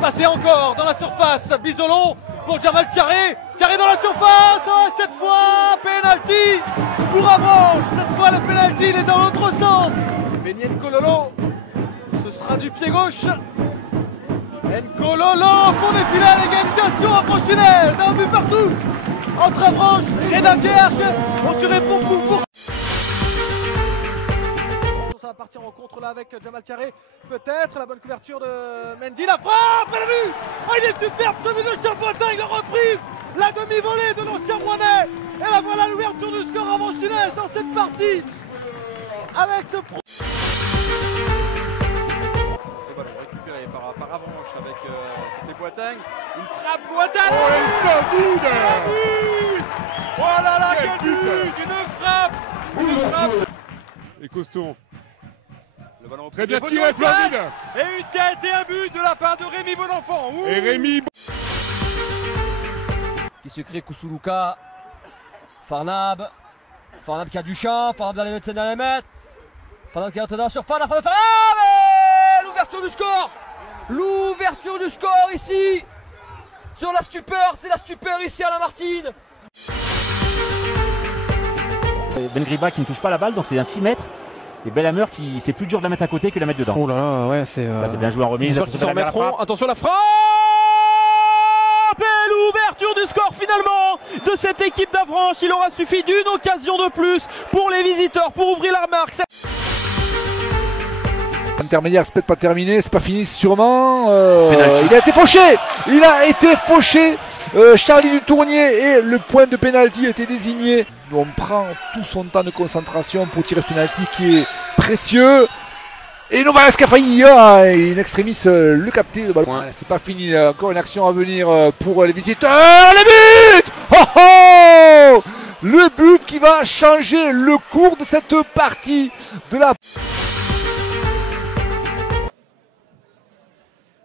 passé encore dans la surface. Bisolon pour Jamal Thiaré. Thiaré dans la surface. Oh, cette fois, penalty pour Avranches. Cette fois, le penalty, il est dans l'autre sens. Benny Nkololo, ce sera du pied gauche. Nkololo, fond des filets, l'égalisation avranchinaise. Un but partout entre Avranches et Dunkerque. On tirait beaucoup pour. Ça va partir en contre là avec Jamal Thiaré. Peut-être la bonne couverture de Mendy. La frappe, elle a vu. Oh, il est superbe ce but de Charles-Bretagne. La reprise, la demi-volée de l'ancien Rouennais. Et là voilà l'ouverture du score avranchinaise dans cette partie. Avec ce ballon récupéré par Avranches avec c'était Boateng. Il frappe Boateng. Oh, il Oh là là, quel but! Une frappe! Et costaud. Le ballon Très bien tiré, Floride. Et une tête et un but de la part de Rémi Bonenfant. Et Rémi qui se crée Kousoulouka. Farnab qui a du champ. Farnab dans les mètres, c'est dans les mètres. Farnab qui est entré dans la surface. La frappe de Farnab. L'ouverture du score. L'ouverture du score ici. Sur la stupeur. C'est la stupeur ici à la Martine. Bengribah qui ne touche pas la balle, donc c'est un 6 mètres. Et Belhammer qui c'est plus dur de la mettre à côté que de la mettre dedans. Oh là là, ouais, c'est. Ça c'est bien joué en remise. Ils s'en remettront. Attention la frappe. Et l'ouverture du score finalement de cette équipe d'Avranches. Il aura suffi d'une occasion de plus pour les visiteurs pour ouvrir la remarque. Intermédiaire, c'est peut-être pas terminé, c'est pas fini sûrement. Il a été fauché. Il a été fauché. Charlie du Tournier et le point de pénalty a été désigné. Nous on prend tout son temps de concentration pour tirer ce pénalty qui est précieux. Et Novales qui a failli in extremis le capter. C'est pas fini, encore une action à venir pour les visiteurs. Le but Le but qui va changer le cours de cette partie de la...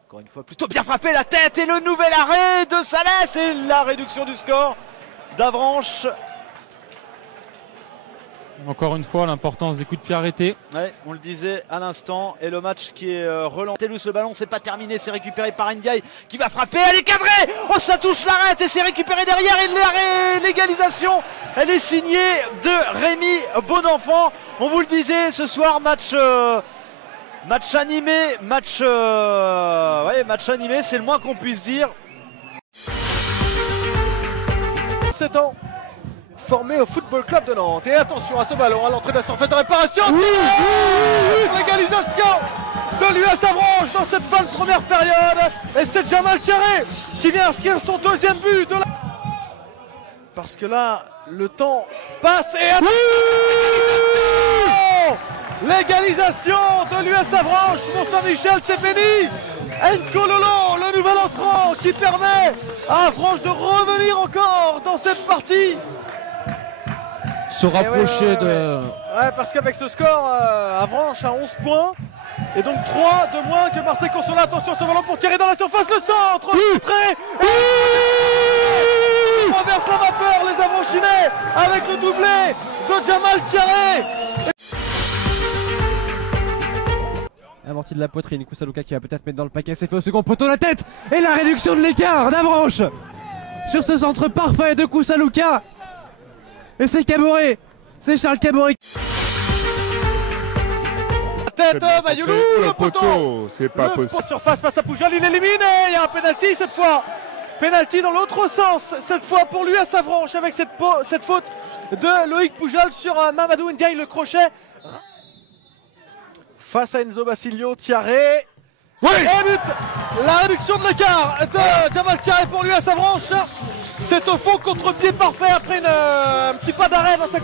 Encore une fois, plutôt bien frappé la tête et le nouvel arrêt de Salès et la réduction du score d'Avranches. Encore une fois, l'importance des coups de pied arrêtés. Ouais, on le disait à l'instant, et le match qui est relancé. Le ballon, c'est pas terminé, c'est récupéré par Ndiaye qui va frapper, elle est cadrée. Oh, ça touche l'arrêt et c'est récupéré derrière. Et l'égalisation, elle est signée de Rémi Bonenfant. On vous le disait, ce soir, match animé, match animé, c'est le moins qu'on puisse dire. 7 ans. Formé au Football Club de Nantes. Et attention à ce ballon à l'entrée de la surface de réparation. L'égalisation de l'US Avranches dans cette fin de première période. Et c'est Jamal Thiaré qui vient inscrire son deuxième but de la... Parce que là, le temps passe et... L'égalisation de l'US Avranches. Mont-Saint-Michel, c'est Benny Nkololo, le nouvel entrant qui permet à Avranches de revenir encore dans cette partie. Se rapprocher de... Ouais, parce qu'avec ce score, Avranches a 11 points. Et donc 3 de moins que Marseille Consolat. Attention à ce ballon pour tirer dans la surface, le centre. Très... renverse la vapeur, les Avranchinais, avec le doublé de Jamal Thiaré. Amorti de la poitrine, Koussalouka qui va peut-être mettre dans le paquet, c'est fait au second poteau la tête. Et la réduction de l'écart d'Avranches sur ce centre parfait de Koussalouka. Et c'est Caboret, c'est Charles Caboret. Tête, Mayoulou, le poteau. C'est pas possible. Surface face à Poujol, il élimine et il y a un penalty cette fois. Penalty dans l'autre sens, cette fois pour l'US Avranches avec cette faute de Loïc Poujol sur Mamadou Ndiaye, le crochet. Face à Enzo Basilio, Thiaré. Oui. Et but. La réduction de l'écart de Jamal Thiaré pour l'US Avranches. C'est au fond contre-pied parfait après un petit pas d'arrêt dans sa...